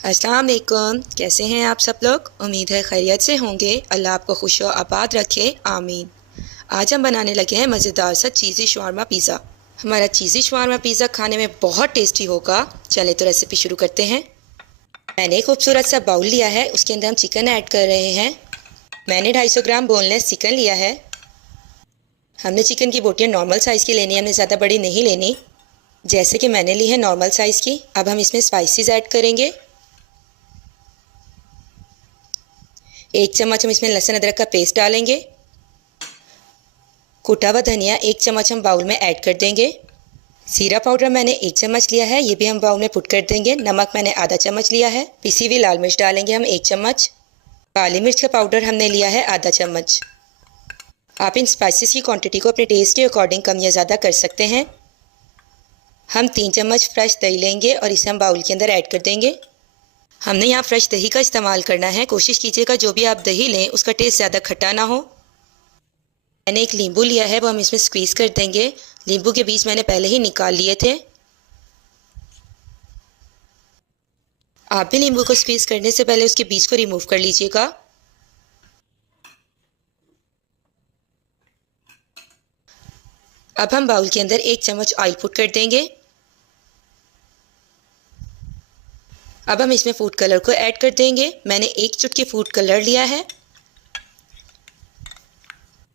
अस्सलाम वालेकुम। कैसे हैं आप सब लोग? उम्मीद है खैरियत से होंगे। अल्लाह आपको खुश व आबाद रखे, आमीन। आज हम बनाने लगे हैं मज़ेदार सा चीज़ी शवारमा पिज़्ज़ा। हमारा चीज़ी शवारमा पिज़्ज़ा खाने में बहुत टेस्टी होगा। चलें तो रेसिपी शुरू करते हैं। मैंने एक खूबसूरत सा बाउल लिया है, उसके अंदर हम चिकन ऐड कर रहे हैं। मैंने 250 ग्राम बोनलेस चिकन लिया है। हमने चिकन की बोटियाँ नॉर्मल साइज़ की लेनी है, हमने ज़्यादा बड़ी नहीं लेनी। जैसे कि मैंने ली है नॉर्मल साइज़ की। अब हम इसमें स्पाइसेस ऐड करेंगे। 1 चम्मच हम इसमें लहसुन अदरक का पेस्ट डालेंगे। कुटा हुआ धनिया 1 चम्मच हम बाउल में ऐड कर देंगे। जीरा पाउडर मैंने 1 चम्मच लिया है, ये भी हम बाउल में पुट कर देंगे। नमक मैंने आधा चम्मच लिया है। पिसी हुई लाल मिर्च डालेंगे हम 1 चम्मच। काली मिर्च का पाउडर हमने लिया है आधा चम्मच। आप इन स्पाइसेस की क्वांटिटी को अपने टेस्ट के अकॉर्डिंग कम या ज़्यादा कर सकते हैं। हम 3 चम्मच फ्रेश दही लेंगे और इसे हम बाउल के अंदर ऐड कर देंगे। हमने यहाँ फ्रेश दही का इस्तेमाल करना है। कोशिश कीजिएगा जो भी आप दही लें उसका टेस्ट ज़्यादा खट्टा ना हो। मैंने एक नींबू लिया है, वो हम इसमें स्क्वीज़ कर देंगे। नींबू के बीज मैंने पहले ही निकाल लिए थे। आप भी नींबू को स्क्वीज़ करने से पहले उसके बीज को रिमूव कर लीजिएगा। अब हम बाउल के अंदर 1 चम्मच ऑयल पुट कर देंगे। अब हम इसमें फूड कलर को ऐड कर देंगे। मैंने 1 चुटकी फूड कलर लिया है।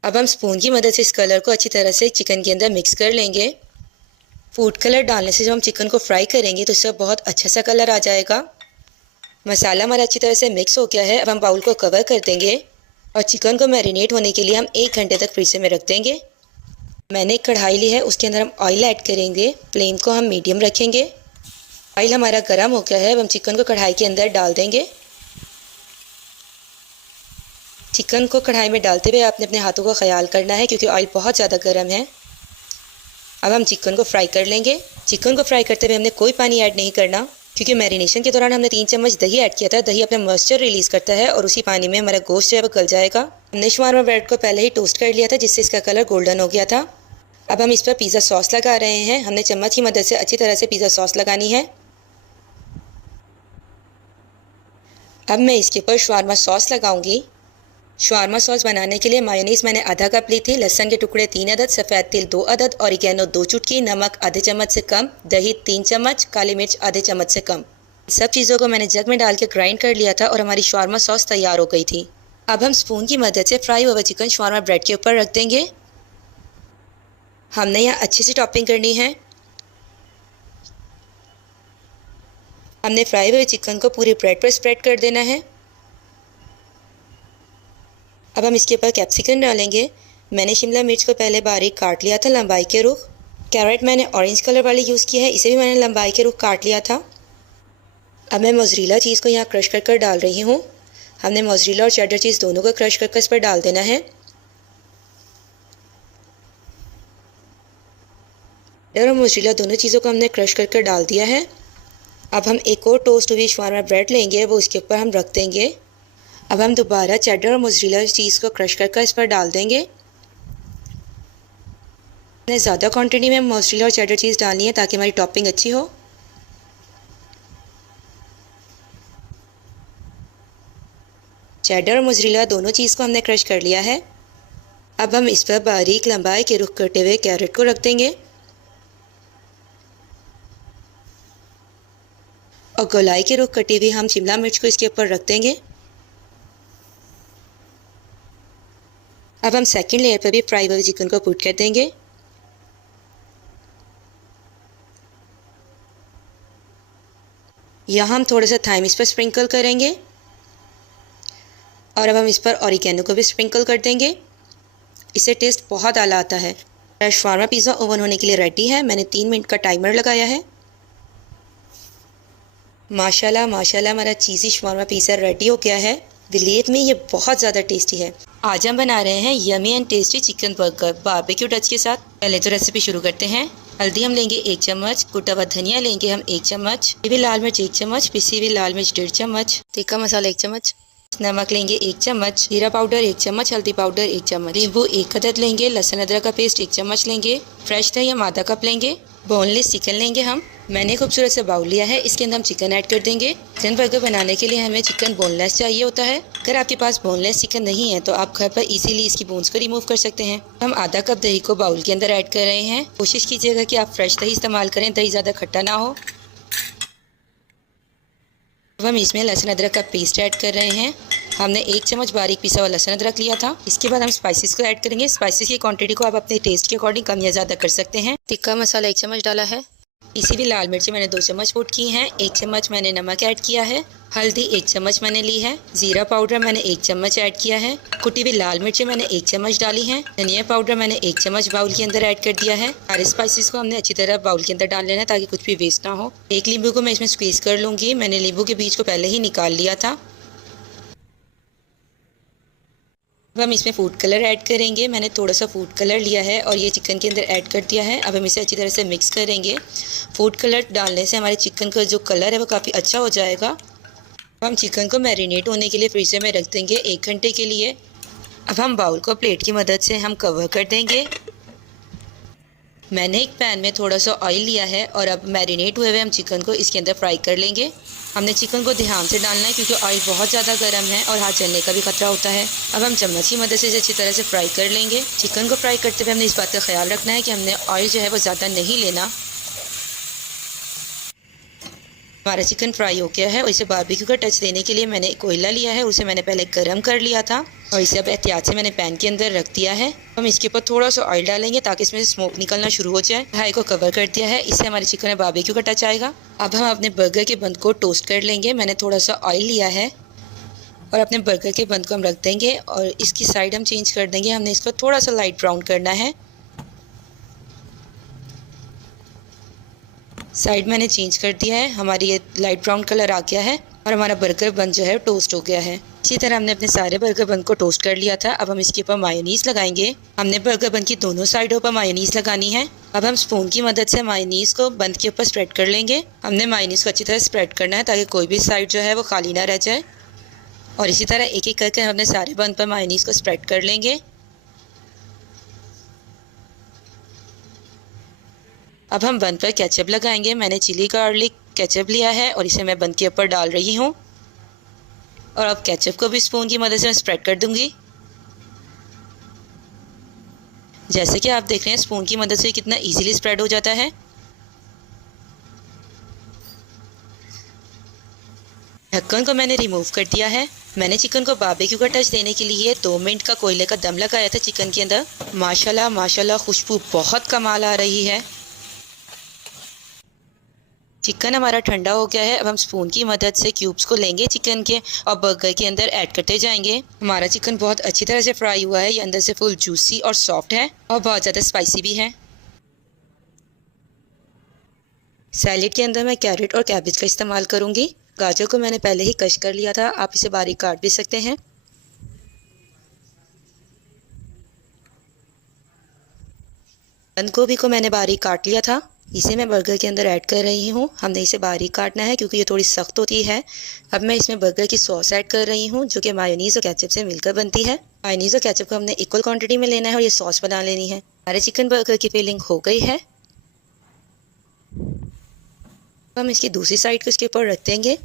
अब हम स्पून की मदद से इस कलर को अच्छी तरह से चिकन के अंदर मिक्स कर लेंगे। फूड कलर डालने से जब हम चिकन को फ्राई करेंगे तो इसका बहुत अच्छा सा कलर आ जाएगा। मसाला हमारा अच्छी तरह से मिक्स हो गया है। अब हम बाउल को कवर कर देंगे और चिकन को मैरिनेट होने के लिए हम 1 घंटे तक फ्रीजर में रख देंगे। मैंने एक कढ़ाई ली है, उसके अंदर हम ऑयल ऐड करेंगे। फ्लेम को हम मीडियम रखेंगे। ऑयल हमारा गर्म हो गया है, अब हम चिकन को कढ़ाई के अंदर डाल देंगे। चिकन को कढ़ाई में डालते हुए आपने अपने हाथों का ख्याल करना है क्योंकि ऑयल बहुत ज़्यादा गर्म है। अब हम चिकन को फ्राई कर लेंगे। चिकन को फ्राई करते हुए हमने कोई पानी ऐड नहीं करना क्योंकि मैरिनेशन के दौरान हमने 3 चम्मच दही ऐड किया था। दही अपना मॉइस्चर रिलीज़ करता है और उसी पानी में हमारा गोश्त जो है वो गल जाएगा। हमने शवारमा ब्रेड को पहले ही टोस्ट कर लिया था जिससे इसका कलर गोल्डन हो गया था। अब हम इस पर पिज़्ज़ा सॉस लगा रहे हैं। हमने चम्मच की मदद से अच्छी तरह से पिज़्ज़ा सॉस लगानी है। अब मैं इसके ऊपर शवारमा सॉस लगाऊंगी। शवारमा सॉस बनाने के लिए मायोनीज़ मैंने आधा कप ली थी, लहसुन के टुकड़े 3 अदद, सफ़ेद तिल 2 अदद, ऑरिगेनो 2 चुटकी, नमक आधे चम्मच से कम, दही 3 चम्मच, काली मिर्च आधे चम्मच से कम। सब चीज़ों को मैंने जग में डाल के ग्राइंड कर लिया था और हमारी शवारमा सॉस तैयार हो गई थी। अब हम स्पून की मदद से फ्राई हुआ चिकन शवारमा ब्रेड के ऊपर रख देंगे। हमने यहाँ अच्छे से टॉपिंग करनी है। हमने फ्राई हुए चिकन को पूरे ब्रेड पर स्प्रेड कर देना है। अब हम इसके ऊपर कैप्सिकम डालेंगे। मैंने शिमला मिर्च को पहले बारीक काट लिया था लंबाई के रुख। कैरेट मैंने ऑरेंज कलर वाली यूज़ की है, इसे भी मैंने लंबाई के रुख काट लिया था। अब मैं मोज़रेला चीज़ को यहाँ क्रश कर कर डाल रही हूँ। हमने मोज़रेला और चेडर चीज़ दोनों को क्रश कर कर इस पर डाल देना है। चेडर और मोज़रेला दोनों चीज़ों को हमने क्रश कर कर डाल दिया है। अब हम एक और टोस्ट हुई शवारमा ब्रेड लेंगे, वो उसके ऊपर हम रख देंगे। अब हम दोबारा चेडर और मोज़रेला चीज़ को क्रश कर कर इस पर डाल देंगे। मैंने ज़्यादा क्वांटिटी में मोज़रेला और चेडर चीज़ डालनी है ताकि हमारी टॉपिंग अच्छी हो। चेडर और मोज़रेला दोनों चीज़ को हमने क्रश कर लिया है। अब हम इस पर बारीक लंबाई के रुख करते हुए कैरेट को रख देंगे और गोलाई के रुख कटी हुई हम शिमला मिर्च को इसके ऊपर रख देंगे। अब हम सेकंड लेयर पर भी फ्राई हुए चिकन को पुट कर देंगे। यहाँ हम थोड़ा सा थाइम इस पर स्प्रिंकल करेंगे और अब हम इस पर ऑरिगेनो को भी स्प्रिंकल कर देंगे। इससे टेस्ट बहुत आला आता है। मेरा शवारमा पिज़्ज़ा ओवन होने के लिए रेडी है। मैंने 3 मिनट का टाइमर लगाया है। माशाल्लाह माशाल्लाह हमारा चीज़ी शवारमा पिज़्ज़ा रेडी हो गया है। बिलीव में ये बहुत ज़्यादा टेस्टी है। आज हम बना रहे हैं yummy and tasty chicken burger barbecue touch के साथ। पहले तो रेसिपी शुरू करते हैं। हल्दी हम लेंगे 1 चम्मच, कुटा हुआ धनिया लेंगे हम 1 चम्मच, पिसी हुई लाल मिर्च 1 चम्मच, पिसी हुई लाल मिर्च 1.5 चम्मच, तीखा मसाला 1 चम्मच, नमक लेंगे 1 चम्मच, जीरा पाउडर 1 चम्मच, हल्दी पाउडर 1 चम्मच, नींबू 1 अदद लेंगे, लहसुन अदरक का पेस्ट 1 चम्मच लेंगे, फ्रेश दही हम आधा कप लेंगे, बोनलेस चिकन लेंगे हम मैंने खूबसूरत सा बाउल लिया है, इसके अंदर हम चिकन ऐड कर देंगे। चिकन बर्गर बनाने के लिए हमें चिकन बोनलेस चाहिए होता है। अगर आपके पास बोनलेस चिकन नहीं है तो आप घर पर इजीली इसकी बोन्स को रिमूव कर सकते हैं। हम आधा कप दही को बाउल के अंदर ऐड कर रहे हैं। कोशिश कीजिएगा कि आप फ्रेश दही इस्तेमाल करें, दही ज़्यादा खट्टा ना हो। अब हम इसमें लहसुन अदरक का पेस्ट ऐड कर रहे हैं। हमने 1 चम्मच बारीक पिसा हुआ लहसुन अदरक लिया था। इसके बाद हम स्पाइसेस को ऐड करेंगे। स्पाइसेस की क्वांटिटी को आप अपने टेस्ट के अकॉर्डिंग कम या ज़्यादा कर सकते हैं। टिक्का मसाला 1 चम्मच डाला है। इसी भी लाल मिर्ची मैंने 2 चम्मच पुट की हैं। 1 चम्मच मैंने नमक ऐड किया है। हल्दी 1 चम्मच मैंने ली है। जीरा पाउडर मैंने 1 चम्मच ऐड किया है। कुटी हुई लाल मिर्ची मैंने 1 चम्मच डाली है। धनिया पाउडर मैंने 1 चम्मच बाउल के अंदर ऐड कर दिया है। सारे स्पाइसेस को हमने अच्छी तरह बाउल के अंदर डाल लेना है ताकि कुछ भी वेस्ट ना हो। 1 नींबू को मैं इसमें स्क्वीज कर लूँगी। मैंने नींबू के बीज को पहले ही निकाल लिया था। अब हम इसमें फूड कलर ऐड करेंगे। मैंने थोड़ा सा फूड कलर लिया है और ये चिकन के अंदर ऐड कर दिया है। अब हम इसे अच्छी तरह से मिक्स करेंगे। फूड कलर डालने से हमारे चिकन का जो कलर है वो काफ़ी अच्छा हो जाएगा। अब हम चिकन को मैरिनेट होने के लिए फ्रीजर में रख देंगे 1 घंटे के लिए। अब हम बाउल को प्लेट की मदद से हम कवर कर देंगे। मैंने एक पैन में थोड़ा सा ऑयल लिया है और अब मैरिनेट हुए हम चिकन को इसके अंदर फ्राई कर लेंगे। हमने चिकन को ध्यान से डालना है क्योंकि ऑयल बहुत ज़्यादा गर्म है और हाथ जलने का भी खतरा होता है। अब हम चम्मच की मदद से इसे अच्छी तरह से फ्राई कर लेंगे। चिकन को फ्राई करते हुए हमने इस बात का ख्याल रखना है कि हमने ऑयल जो है वो ज़्यादा नहीं लेना। हमारा चिकन फ्राई हो गया है और इसे बारबेक्यू का टच देने के लिए मैंने कोयला लिया है, उसे मैंने पहले गर्म कर लिया था और इसे अब एहतियात से मैंने पैन के अंदर रख दिया है। हम इसके ऊपर थोड़ा सा ऑयल डालेंगे ताकि इसमें से स्मोक निकलना शुरू हो जाए। कढ़ाई को कवर कर दिया है, इससे हमारे चिकन में बारबेक्यू का टच आएगा। अब हम अपने बर्गर के बंद को टोस्ट कर लेंगे। मैंने थोड़ा सा ऑयल लिया है और अपने बर्गर के बंद को हम रख देंगे और इसकी साइड हम चेंज कर देंगे। हमने इसको थोड़ा सा लाइट ब्राउन करना है। साइड मैंने चेंज कर दिया है, हमारी ये लाइट ब्राउन कलर आ गया है और हमारा बर्गर बन जो है टोस्ट हो गया है। इसी तरह हमने अपने सारे बर्गर बन को टोस्ट कर लिया था। अब हम इसके ऊपर मायोनीज़ लगाएंगे। हमने बर्गर बन की दोनों साइडों पर मायोनीज़ लगानी है। अब हम स्पून की मदद से मायोनीज़ को बंद के ऊपर स्प्रेड कर लेंगे। हमने मायोनीज़ को अच्छी तरह स्प्रेड करना है ताकि कोई भी साइड जो है वो खाली ना रह जाए। और इसी तरह एक एक करके हम अपने सारे बन पर मायोनीज़ को स्प्रेड कर लेंगे। अब हम बन पर केचप लगाएंगे। मैंने चिली गार्लिक केचप लिया है और इसे मैं बन के ऊपर डाल रही हूँ और अब केचप को भी स्पून की मदद से मैं स्प्रेड कर दूंगी। जैसे कि आप देख रहे हैं स्पून की मदद से कितना इजीली स्प्रेड हो जाता है। ढक्कन को मैंने रिमूव कर दिया है। मैंने चिकन को बारबेक्यू का टच देने के लिए 2 मिनट का कोयले का दम लगाया था चिकन के अंदर। माशाल्लाह माशाल्लाह खुशबू बहुत कमाल आ रही है। चिकन हमारा ठंडा हो गया है। अब हम स्पून की मदद से क्यूब्स को लेंगे चिकन के और बर्गर के अंदर ऐड करते जाएंगे। हमारा चिकन बहुत अच्छी तरह से फ्राई हुआ है। ये अंदर से फुल जूसी और सॉफ्ट है और बहुत ज़्यादा स्पाइसी भी है। सैलेड के अंदर मैं कैरेट और कैबेज का इस्तेमाल करूँगी। गाजर को मैंने पहले ही कश कर लिया था, आप इसे बारीक काट भी सकते हैं। बंद गोभी को मैंने बारीक काट लिया था, इसे मैं बर्गर के अंदर ऐड कर रही हूँ। हमने इसे बारीक काटना है क्योंकि ये थोड़ी सख्त होती है। अब मैं इसमें बर्गर की सॉस ऐड कर रही हूँ जो कि मायोनीज़ और केचप से मिलकर बनती है। मायोनीज़ और केचप को हमने इक्वल क्वांटिटी में लेना है और ये सॉस बना लेनी है। हमारे चिकन बर्गर की फिलिंग हो गई है। हम इसकी दूसरी साइड को इसके ऊपर रख देंगे।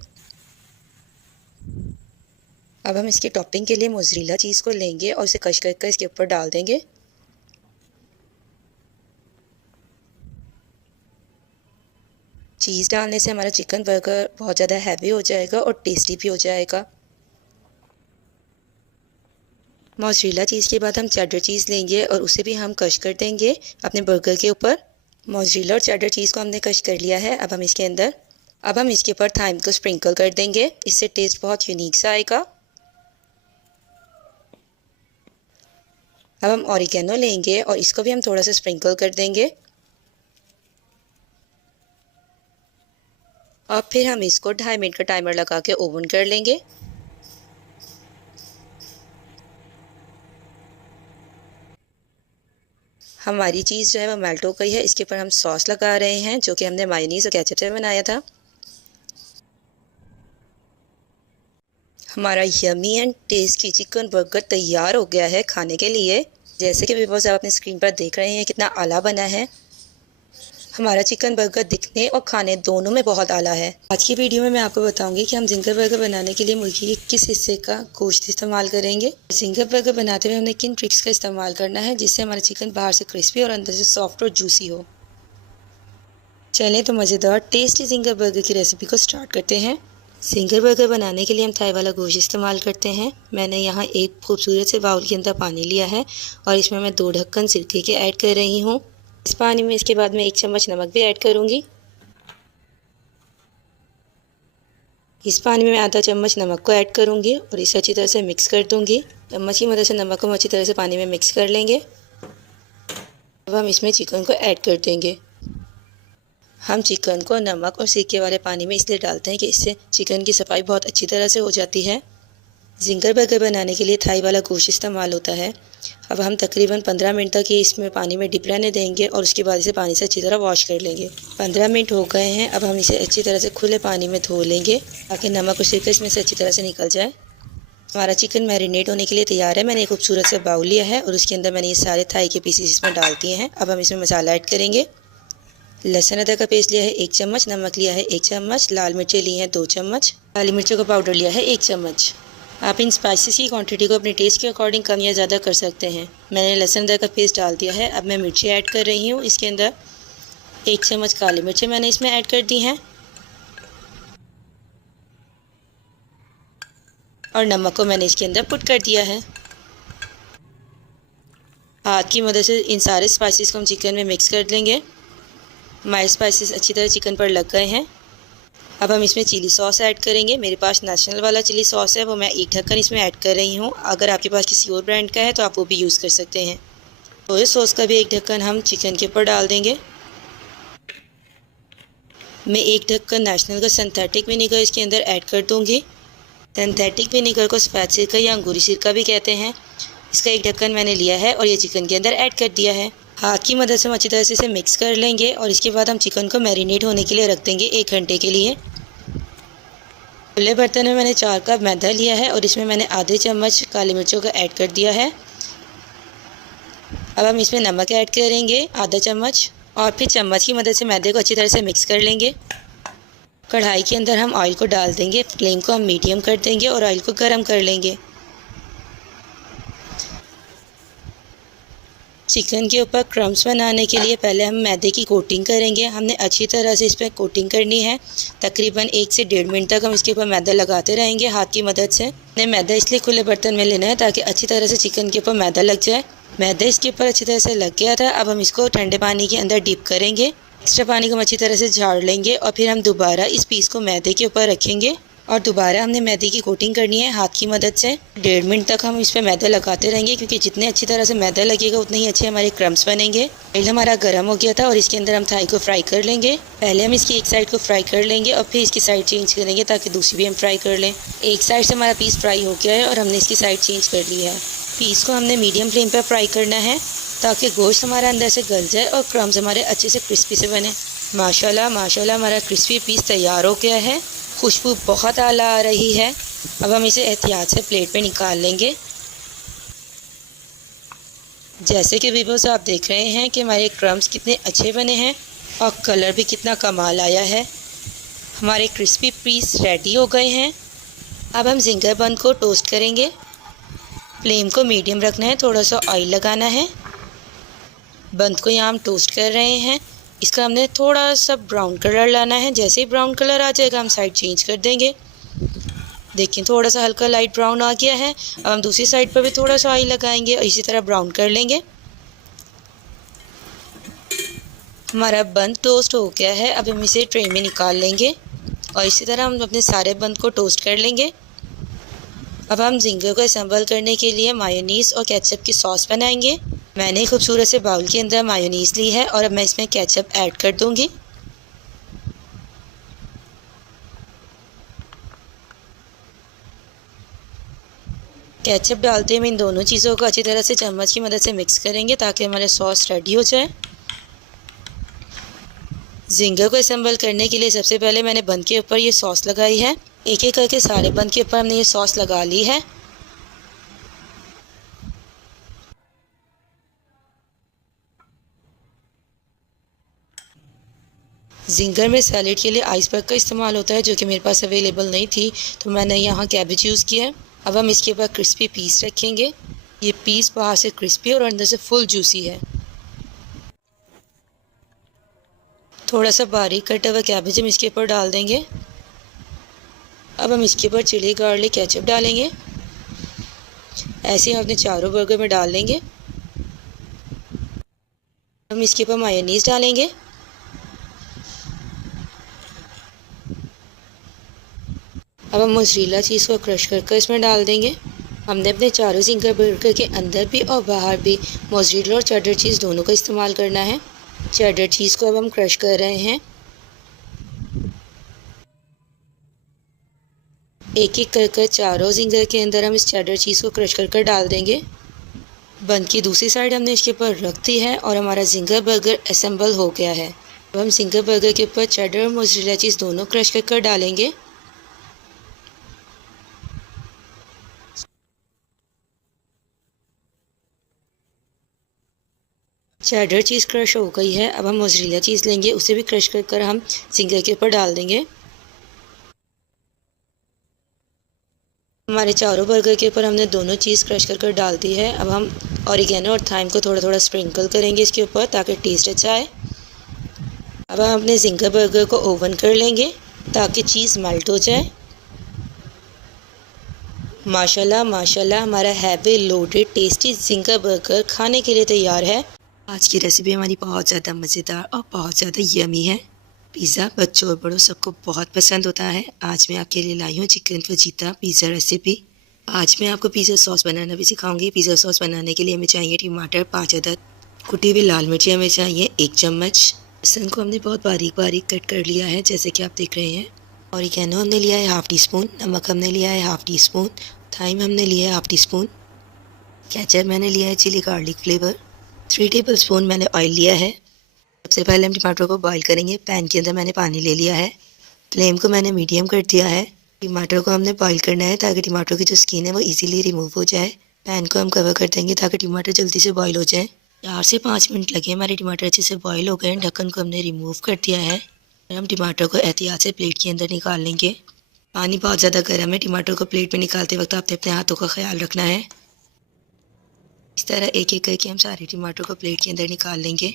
अब हम इसकी टॉपिंग के लिए मोज़रेला चीज़ को लेंगे और इसे कश कर इसके ऊपर डाल देंगे। चीज़ डालने से हमारा चिकन बर्गर बहुत ज़्यादा हैवी हो जाएगा और टेस्टी भी हो जाएगा। मोज़रेला चीज़ के बाद हम चेडर चीज़ लेंगे और उसे भी हम कश कर देंगे अपने बर्गर के ऊपर। मोज़रेला और चेडर चीज़ को हमने कश कर लिया है। अब हम इसके ऊपर थाइम को स्प्रिंकल कर देंगे, इससे टेस्ट बहुत यूनिक सा आएगा। अब हम ऑरिगेनो लेंगे और इसको भी हम थोड़ा सा स्प्रिंकल कर देंगे और फिर हम इसको 2.5 मिनट का टाइमर लगा के ओवन कर लेंगे। हमारी चीज़ जो है वो मेल्ट हो गई है। इसके ऊपर हम सॉस लगा रहे हैं जो कि हमने मायोनीज़ और केचप से बनाया था। हमारा yummy and tasty chicken burger तैयार हो गया है खाने के लिए। जैसे कि व्यूअर्स आप अपनी स्क्रीन पर देख रहे हैं कितना आला बना है। हमारा चिकन बर्गर दिखने और खाने दोनों में बहुत आला है। आज की वीडियो में मैं आपको बताऊंगी कि हम जिंगर बर्गर बनाने के लिए मुर्गी के किस हिस्से का गोश्त इस्तेमाल करेंगे। जिंगर बर्गर बनाते हुए हमने किन ट्रिक्स का इस्तेमाल करना है जिससे हमारा चिकन बाहर से क्रिस्पी और अंदर से सॉफ्ट और जूसी हो। चलें तो मज़ेदार टेस्टी जिंगर बर्गर की रेसिपी को स्टार्ट करते हैं। जिंगर बर्गर बनाने के लिए हम थाई वाला गोश्त इस्तेमाल करते हैं। मैंने यहाँ एक खूबसूरत से बाउल के अंदर पानी लिया है और इसमें मैं 2 ढक्कन सिरके के ऐड कर रही हूँ। इस पानी में इसके बाद मैं 1 चम्मच नमक भी ऐड करूँगी। इस पानी में मैं आधा चम्मच नमक को ऐड करूँगी और इसे अच्छी तरह से मिक्स कर दूँगी। चम्मच की मदद से नमक को अच्छी तरह से पानी में मिक्स कर लेंगे। अब हम इसमें चिकन को ऐड कर देंगे। हम चिकन को नमक और सिरके वाले पानी में इसलिए डालते हैं कि इससे चिकन की सफाई बहुत अच्छी तरह से हो जाती है। जिंगर बर्गर बनाने के लिए थाई वाला गोश्त इस्तेमाल होता है। अब हम तकरीबन 15 मिनट तक ये इसमें पानी में डिप रहने देंगे और उसके बाद इसे पानी से अच्छी तरह वॉश कर लेंगे। 15 मिनट हो गए हैं। अब हम इसे अच्छी तरह से खुले पानी में धो लेंगे ताकि नमक और सिरका इसमें से अच्छी तरह से निकल जाए। हमारा चिकन मैरिनेट होने के लिए तैयार है। मैंने एक खूबसूरत से बाउल लिया है और उसके अंदर मैंने ये सारे थाई के पीसेस इसमें डाल दिए हैं। अब हम इसमें मसाला ऐड करेंगे। लहसुन अदरक का पेस्ट लिया है 1 चम्मच, नमक लिया है 1 चम्मच, लाल मिर्चें ली हैं 2 चम्मच, काली मिर्चों का पाउडर लिया है 1 चम्मच। आप इन स्पाइसेस की क्वांटिटी को अपने टेस्ट के अकॉर्डिंग कम या ज़्यादा कर सकते हैं। मैंने लहसुन अदरक का पेस्ट डाल दिया है। अब मैं मिर्ची ऐड कर रही हूँ। इसके अंदर 1 चम्मच काली मिर्चें मैंने इसमें ऐड कर दी हैं और नमक को मैंने इसके अंदर पुट कर दिया है। हाथ की मदद से इन सारे स्पाइसेस को हम चिकन में मिक्स कर लेंगे। हमारे स्पाइसेस अच्छी तरह चिकन पर लग गए हैं। अब हम इसमें चिली सॉस ऐड करेंगे। मेरे पास नेशनल वाला चिली सॉस है, वो मैं 1 ढक्कन इसमें ऐड कर रही हूँ। अगर आपके पास किसी और ब्रांड का है तो आप वो भी यूज़ कर सकते हैं। सोया सॉस का भी 1 ढक्कन हम चिकन के ऊपर डाल देंगे। मैं 1 ढक्कन नेशनल का सिंथेटिक विनेगर इसके अंदर ऐड कर दूँगी। सिंथेटिक विनेगर को सफ़ेद सिरका या अंगूरी सिरका भी कहते हैं। इसका 1 ढक्कन मैंने लिया है और ये चिकन के अंदर ऐड कर दिया है। हाथ की मदद से हम अच्छी तरह से इसे मिक्स कर लेंगे और इसके बाद हम चिकन को मैरिनेट होने के लिए रख देंगे 1 घंटे के लिए। खुले बर्तन में मैंने 4 कप मैदा लिया है और इसमें मैंने आधे चम्मच काली मिर्चों का ऐड कर दिया है। अब हम इसमें नमक ऐड करेंगे आधा चम्मच और फिर चम्मच की मदद से मैदे को अच्छी तरह से मिक्स कर लेंगे। कढ़ाई के अंदर हम ऑयल को डाल देंगे। फ्लेम को हम मीडियम कर देंगे और ऑयल को गर्म कर लेंगे। चिकन के ऊपर क्रम्स बनाने के लिए पहले हम मैदे की कोटिंग करेंगे। हमने अच्छी तरह से इस पर कोटिंग करनी है। तकरीबन 1 से 1.5 मिनट तक हम इसके ऊपर मैदा लगाते रहेंगे हाथ की मदद से। हमने मैदा इसलिए खुले बर्तन में लेना है ताकि अच्छी तरह से चिकन के ऊपर मैदा लग जाए। मैदा इसके ऊपर अच्छी तरह से लग गया था। अब हम इसको ठंडे पानी के अंदर डिप करेंगे। एक्स्ट्रा पानी को हम अच्छी तरह से झाड़ लेंगे और फिर हम दोबारा इस पीस को मैदे के ऊपर रखेंगे और दोबारा हमने मैदे की कोटिंग करनी है हाथ की मदद से। 1.5 मिनट तक हम इस पर मैदा लगाते रहेंगे क्योंकि जितने अच्छी तरह से मैदा लगेगा उतने ही अच्छे हमारे क्रम्स बनेंगे। ऑयल हमारा गर्म हो गया था और इसके अंदर हम थाई को फ्राई कर लेंगे। पहले हम इसकी एक साइड को फ्राई कर लेंगे और फिर इसकी साइड चेंज करेंगे ताकि दूसरी भी हम फ्राई कर लें। एक साइड से हमारा पीस फ्राई हो गया है और हमने इसकी साइड चेंज कर ली है। पीस को हमने मीडियम फ्लेम पर फ्राई करना है ताकि गोश्त हमारा अंदर से गल जाए और क्रम्स हमारे अच्छे से क्रिस्पी से बने। माशाल्लाह माशाल्लाह हमारा क्रिस्पी पीस तैयार हो गया है। खुशबू बहुत आला आ रही है। अब हम इसे एहतियात से प्लेट पे निकाल लेंगे। जैसे कि व्यूअर्स आप देख रहे हैं कि हमारे क्रम्स कितने अच्छे बने हैं और कलर भी कितना कमाल आया है। हमारे क्रिस्पी पीस रेडी हो गए हैं। अब हम जिंगर बन को टोस्ट करेंगे। फ्लेम को मीडियम रखना है, थोड़ा सा ऑयल लगाना है। बंद को यहाँ हम टोस्ट कर रहे हैं। इसका हमने थोड़ा सा ब्राउन कलर लाना है। जैसे ही ब्राउन कलर आ जाएगा हम साइड चेंज कर देंगे। देखिए थोड़ा सा हल्का लाइट ब्राउन आ गया है। अब हम दूसरी साइड पर भी थोड़ा सा ऑयल लगाएंगे और इसी तरह ब्राउन कर लेंगे। हमारा बंद टोस्ट हो गया है। अब हम इसे ट्रे में निकाल लेंगे और इसी तरह हम अपने सारे बंद को टोस्ट कर लेंगे। अब हम जिंगर को असम्बल करने के लिए मायोनीज़ और केचप की सॉस बनाएंगे। मैंने खूबसूरत से बाउल के अंदर मायोनीज़ ली है और अब मैं इसमें केचप ऐड कर दूंगी। केचप डालते हुए इन दोनों चीज़ों को अच्छी तरह से चम्मच की मदद से मिक्स करेंगे ताकि हमारे सॉस रेडी हो जाए। जिंगर को असम्बल करने के लिए सबसे पहले मैंने बंद के ऊपर ये सॉस लगाई है। एक एक करके सारे बंद के ऊपर हमने ये सॉस लगा ली है। जिंगर में सैलेड के लिए आइसबर्ग का इस्तेमाल होता है, जो कि मेरे पास अवेलेबल नहीं थी, तो मैंने यहाँ कैबेज यूज़ किया है। अब हम इसके ऊपर क्रिस्पी पीस रखेंगे। ये पीस बाहर से क्रिस्पी और अंदर से फुल जूसी है। थोड़ा सा बारीक कटा हुआ कैबेज हम इसके ऊपर डाल देंगे। अब हम इसके ऊपर चिली गार्लिक केचप डालेंगे। ऐसे हम अपने चारों बर्गर में डाल देंगे। हम इसके ऊपर मायोनीज़ डालेंगे। अब हम मोज़रेला चीज़ को क्रश कर इसमें डाल देंगे। हमने अपने चारों जिंगर बर्गर के अंदर भी और बाहर भी मोज़रेला और चेडर चीज़ दोनों का इस्तेमाल करना है। चेडर चीज़ को अब हम क्रश कर रहे हैं। एक एक कर चारों जिंगर के अंदर हम इस चेडर चीज़ को क्रश कर डाल देंगे। बन की दूसरी साइड हमने इसके ऊपर रख दी है और हमारा जिंगर बर्गर असेंबल हो गया है। अब हम जिंगर बर्गर के ऊपर चेडर और मोज़रेला चीज़ दोनों क्रश कर डालेंगे। चेडर चीज़ क्रश हो गई है। अब हम मोज़रेला चीज़ लेंगे, उसे भी क्रश कर हम जिंगर के ऊपर डाल देंगे। हमारे चारों बर्गर के ऊपर हमने दोनों चीज़ क्रश कर डाल दी है। अब हम ऑरिगेनो और थाइम को थोड़ा थोड़ा स्प्रिंकल करेंगे इसके ऊपर, ताकि टेस्ट अच्छा आए। अब हम अपने जिंगर बर्गर को ओवन कर लेंगे ताकि चीज़ मेल्ट हो जाए। माशाल्लाह माशाल्लाह, हमारा heavy loaded tasty ginger burger खाने के लिए तैयार है। आज की रेसिपी हमारी बहुत ज़्यादा मज़ेदार और बहुत ज़्यादा यमी है। पिज़्ज़ा बच्चों और बड़ों सबको बहुत पसंद होता है। आज मैं आपके लिए लाई हूँ चिकन फजीता पिज़्ज़ा रेसिपी। आज मैं आपको पिज़्ज़ा सॉस बनाना भी सिखाऊंगी। पिज़्ज़ा सॉस बनाने के लिए हमें चाहिए टमाटर 5 अदद, कुटी हुई लाल मिर्ची हमें चाहिए 1 चम्मच। लहसुन को हमने बहुत बारीक बारीक कट कर लिया है, जैसे कि आप देख रहे हैं। ऑरिगेनो हमने लिया है हाफ़ टी स्पून, नमक हमने लिया है हाफ़ टी स्पून, थाइम हमने लिया है हाफ़ टी स्पून, केचप मैंने लिया है chilli garlic flavour, 3 tablespoon मैंने ऑयल लिया है। सबसे पहले हम टमाटर को बॉईल करेंगे। पैन के अंदर मैंने पानी ले लिया है। फ्लेम को मैंने मीडियम कर दिया है। टमाटर को हमने बॉईल करना है ताकि टमाटर की जो स्किन है वो इजीली रिमूव हो जाए। पैन को हम कवर कर देंगे ताकि टमाटर जल्दी से बॉईल हो जाए। 4 से 5 मिनट लगे, हमारे टमाटर अच्छे से बॉईल हो गए। ढक्कन को हमने रिमूव कर दिया है। हम टमाटर को एहतियात से प्लेट के अंदर निकाल लेंगे। पानी बहुत ज़्यादा गर्म है, टमाटर को प्लेट में निकालते वक्त आपने अपने हाथों का ख्याल रखना है। इस तरह एक एक करके हम सारे टमाटर को प्लेट के अंदर निकाल लेंगे।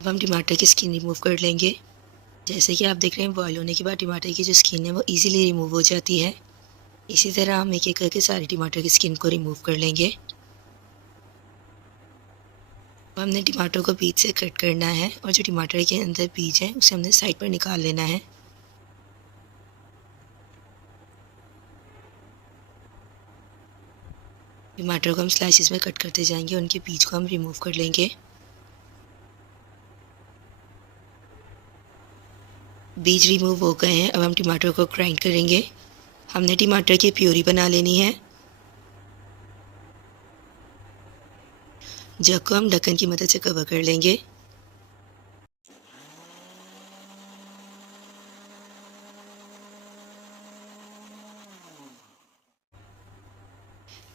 अब हम टमाटर की स्किन रिमूव कर लेंगे। जैसे कि आप देख रहे हैं, बॉयल होने के बाद टमाटर की जो स्किन है वो इजीली रिमूव हो जाती है। इसी तरह हम एक एक करके सारे टमाटर की स्किन को रिमूव कर लेंगे। अब हमने टमाटर को बीज से कट करना है और जो टमाटर के अंदर बीज है उसे हमने साइड पर निकाल लेना है। टमाटर को हम स्लाइसिस में कट करते जाएंगे, उनके बीज को हम रिमूव कर लेंगे। बीज रिमूव हो गए हैं। अब हम टमाटर को ग्राइंड करेंगे। हमने टमाटर की प्यूरी बना लेनी है। जग को हम ढक्कन की मदद से कवर कर लेंगे।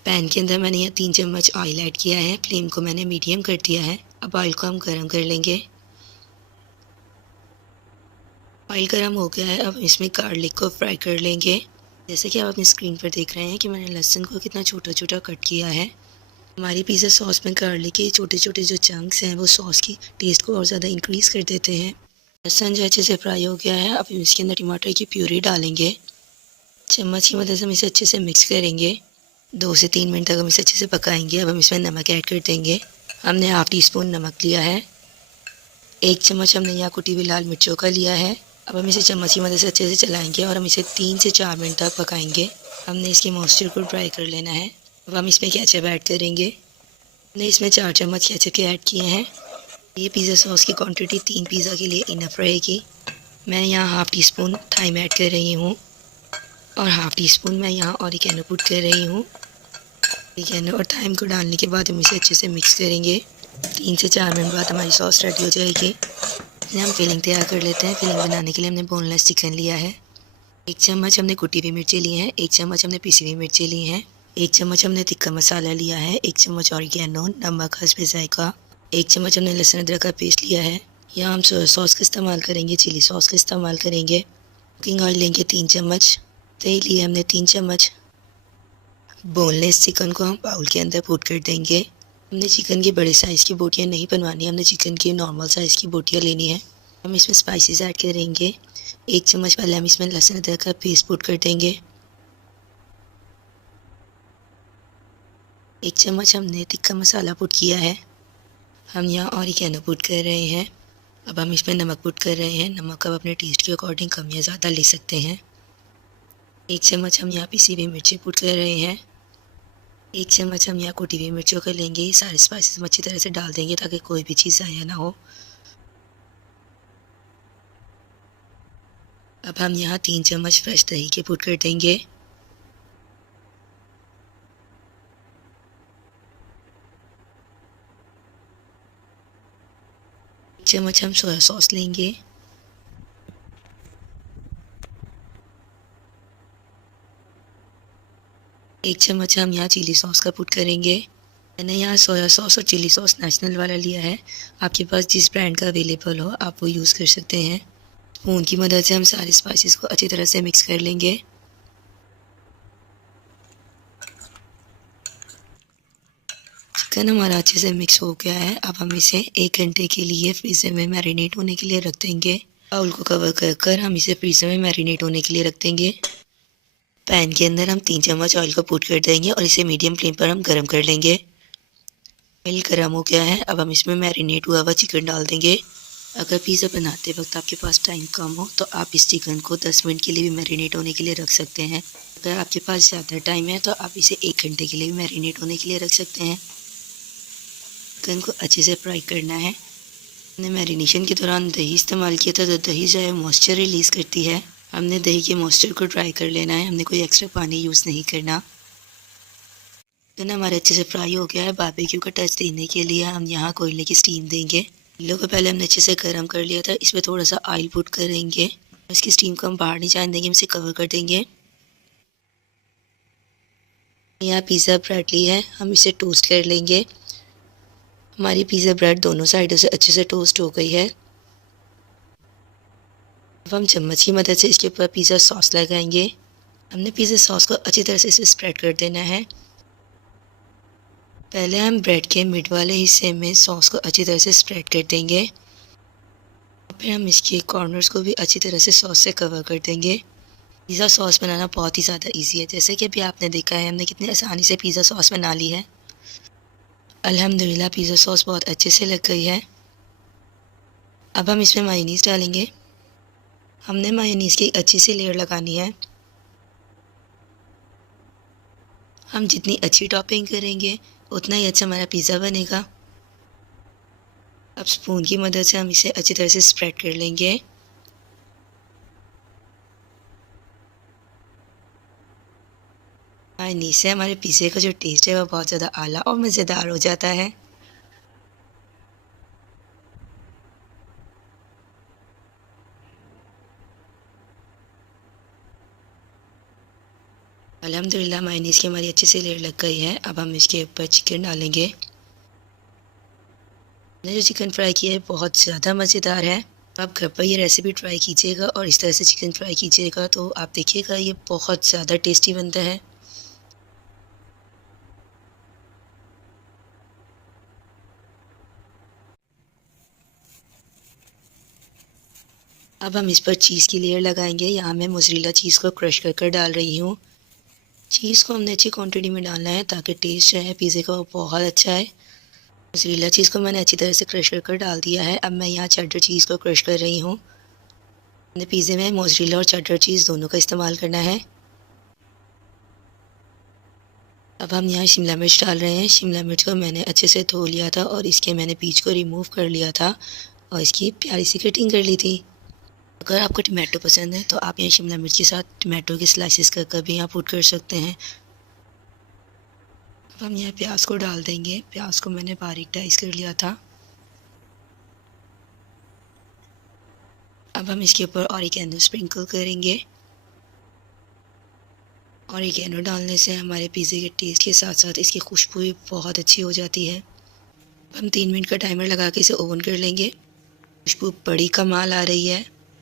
पैन के अंदर मैंने यहाँ 3 चम्मच ऑयल ऐड किया है। फ्लेम को मैंने मीडियम कर दिया है। अब ऑयल को हम गर्म कर लेंगे। ऑयल गर्म हो गया है। अब इसमें गार्लिक को फ्राई कर लेंगे। जैसे कि आप अपनी स्क्रीन पर देख रहे हैं कि मैंने लहसुन को कितना छोटा छोटा कट किया है। हमारी पिज़्ज़ा सॉस में गार्लिक के छोटे छोटे जो चंक्स हैं वो सॉस की टेस्ट को और ज़्यादा इंक्रीज़ कर देते हैं। लहसुन जो अच्छे से फ्राई हो गया है, अब इसके अंदर टमाटर की प्यूरी डालेंगे। चम्मच की मदद से हम इसे अच्छे से मिक्स करेंगे। 2 से 3 मिनट तक हम इसे अच्छे से पकाएंगे। अब हम इसमें नमक ऐड कर देंगे। हमने हाफ़ टी स्पून नमक लिया है। 1 चम्मच हमने यहाँ कुटी हुई लाल मिर्चों का लिया है। अब हम इसे चम्मच की मदद से अच्छे से चलाएंगे और हम इसे 3 से 4 मिनट तक पकाएंगे। हमने इसके मॉइस्चर को ड्राई कर लेना है। अब हम इसमें केचप ऐड करेंगे। हमने इसमें 4 चम्मच केचप के ऐड किए हैं। ये पिज़्ज़ा सॉस की क्वांटिटी 3 पिज़्ज़ा के लिए इनफ रहेगी। मैं यहाँ half teaspoon thyme add कर रही हूँ और हाफ़ टी स्पून मैं यहाँ ऑरिगेनो पुट कर रही हूँ। ऑरिगेनो और थाइम को डालने के बाद हम इसे अच्छे से मिक्स करेंगे। 3 से 4 मिनट बाद हमारी सॉस रेडी हो जाएगी। हम फिलिंग तैयार कर लेते हैं। फिलिंग बनाने के लिए हमने बोनलेस चिकन लिया है। 1 चम्मच हमने कुटी हुई मिर्ची ली हैं। 1 चम्मच हमने पिसी हुई मिर्ची ली हैं। 1 चम्मच हमने तिक्का मसाला लिया है, 1 चम्मच ऑरिगेनो, नमक हस्बे जायका, 1 चम्मच हमने लहसुन अदरक का पेस्ट लिया है। यहाँ हम सोया सॉस का इस्तेमाल करेंगे, चिली सॉस का इस्तेमाल करेंगे। कुकिंग ऑयल लेंगे 3 चम्मच, दही लिए हमने 3 चम्मच। बोनलेस चिकन को हम बाउल के अंदर पुट कर देंगे। हमने चिकन की बड़े साइज़ की बोटियाँ नहीं बनवानी, हमने चिकन की नॉर्मल साइज़ की बोटियाँ लेनी है। हम इसमें स्पाइसेस ऐड करेंगे। 1 चम्मच पहले हम इसमें लहसुन अदरक का पेस्ट पुट कर देंगे। 1 चम्मच हमने तिक्का मसाला पुट किया है। हम यहाँ ऑरिगेनो पुट कर रहे हैं। अब हम इसमें नमक पुट कर रहे हैं। नमक आप अपने टेस्ट के अकॉर्डिंग कम या ज़्यादा ले सकते हैं। 1 चम्मच हम यहाँ पिसी हुई मिर्ची पुट कर रहे हैं। 1 चम्मच हम यहाँ कुटी हुई मिर्चों का लेंगे। ये सारे स्पाइसेस हम अच्छी तरह से डाल देंगे ताकि कोई भी चीज़ ज़ाया ना हो। अब हम यहाँ 3 चम्मच फ्रेश दही के पुट कर देंगे। 1 चम्मच हम सोया सॉस लेंगे। 1 चम्मच हम यहाँ चिली सॉस का पुट करेंगे। मैंने यहाँ सोया सॉस और चिली सॉस नेशनल वाला लिया है। आपके पास जिस ब्रांड का अवेलेबल हो आप वो यूज़ कर सकते हैं। स्पून की मदद से हम सारे स्पाइसेस को अच्छी तरह से मिक्स कर लेंगे। चिकन हमारा अच्छे से मिक्स हो गया है। अब हम इसे 1 घंटे के लिए फ्रीज़र में मैरिनेट होने के लिए रख देंगे। बाउल को कवर कर हम इसे फ्रीज़र में मैरिनेट होने के लिए रख देंगे। पैन के अंदर हम 3 चम्मच ऑयल को पुट कर देंगे और इसे मीडियम फ्लेम पर हम गर्म कर लेंगे। ऑयल गर्म हो गया है। अब हम इसमें मैरिनेट हुआ हुआ चिकन डाल देंगे। अगर पिज़्ज़ा बनाते वक्त आपके पास टाइम कम हो तो आप इस चिकन को 10 मिनट के लिए भी मैरिनेट होने के लिए रख सकते हैं। अगर आपके पास ज़्यादा टाइम है तो आप इसे 1 घंटे के लिए भी मैरिनेट होने के लिए रख सकते हैं। चिकन को अच्छे से फ्राई करना है। हमने मैरिनेशन के दौरान दही इस्तेमाल किया था तो दही जो है मॉइस्चर रिलीज़ करती है। हमने दही के मॉइस्चर को ड्राई कर लेना है। हमने कोई एक्स्ट्रा पानी यूज़ नहीं करना। चिकन हमारे अच्छे से फ्राई हो गया है। बारबेक्यू का टच देने के लिए हम यहाँ कोयले की स्टीम देंगे। कोयले को पहले हमने अच्छे से गर्म कर लिया था। इसमें थोड़ा सा ऑयल पुट करेंगे। इसकी स्टीम को हम बाहर नहीं जाने देंगे, हम इसे कवर कर देंगे। यहाँ पिज़्ज़ा ब्रेड ली है, हम इसे टोस्ट कर लेंगे। हमारी पिज़्ज़ा ब्रेड दोनों साइडों से अच्छे से टोस्ट हो गई है। अब हम चम्मच की मदद से इसके ऊपर पिज़्ज़ा सॉस लगाएंगे। हमने पिज़्ज़ा सॉस को अच्छी तरह से इसे स्प्रेड कर देना है। पहले हम ब्रेड के मिड वाले हिस्से में सॉस को अच्छी तरह से स्प्रेड कर देंगे। फिर हम इसके कॉर्नर्स को भी अच्छी तरह से सॉस से कवर कर देंगे। पिज़्ज़ा सॉस बनाना बहुत ही ज़्यादा इजी है। जैसे कि अभी आपने देखा है हमने कितनी आसानी से पिज़्ज़ा सॉस बना ली है। अल्हम्दुलिल्लाह पिज़्ज़ा सॉस बहुत अच्छे से लग गई है। अब हम इसमें मायोनीज़ डालेंगे। हमने मायोनीज़ की अच्छी सी लेयर लगानी है। हम जितनी अच्छी टॉपिंग करेंगे उतना ही अच्छा हमारा पिज़्ज़ा बनेगा। अब स्पून की मदद से हम इसे अच्छी तरह से स्प्रेड कर लेंगे। मायोनीज़ से हमारे पिज़्ज़े का जो टेस्ट है वो बहुत ज़्यादा आला और मज़ेदार हो जाता है। अल्हम्दुलिल्लाह मायोनीज़ की हमारी अच्छे से लेयर लग गई है। अब हम इसके ऊपर चिकन डालेंगे। मैंने जो चिकन फ्राई किया है बहुत ज़्यादा मज़ेदार है। आप घर पर ये रेसिपी ट्राई कीजिएगा और इस तरह से चिकन फ्राई कीजिएगा तो आप देखिएगा ये बहुत ज़्यादा टेस्टी बनता है। अब हम इस पर चीज़ की लेयर लगाएंगे। यहाँ मैं मोज़रेला चीज़ को क्रश कर कर डाल रही हूँ। चीज़ को हमने अच्छी क्वांटिटी में डालना है ताकि टेस्ट जो है पिज़्ज़े का वो बहुत अच्छा है। मोज़रेला चीज़ को मैंने अच्छी तरह से क्रश कर कर डाल दिया है। अब मैं यहाँ चेडर चीज़ को क्रश कर रही हूँ। मैंने पिज़्ज़े में मोज़रेला और चेडर चीज़ दोनों का इस्तेमाल करना है। अब हम यहाँ शिमला मिर्च डाल रहे हैं। शिमला मिर्च को मैंने अच्छे से धो लिया था और इसके मैंने बीज को रिमूव कर लिया था और इसकी प्यारी सी कटिंग कर ली थी। अगर आपको टमाटो पसंद है तो आप यहाँ शिमला मिर्च के साथ टमाटो के स्लाइसेस कर कर भी यहाँ पुट कर सकते हैं। अब हम यहाँ प्याज को डाल देंगे। प्याज को मैंने बारीक डाइस कर लिया था। अब हम इसके ऊपर ऑरिगेनो स्प्रिंकल करेंगे। ऑरिगेनो डालने से हमारे पिज़्ज़े के टेस्ट के साथ साथ इसकी खुशबू भी बहुत अच्छी हो जाती है। हम 3 मिनट का टाइमर लगा के इसे ओवन कर लेंगे। खुशबू बड़ी कमाल आ रही है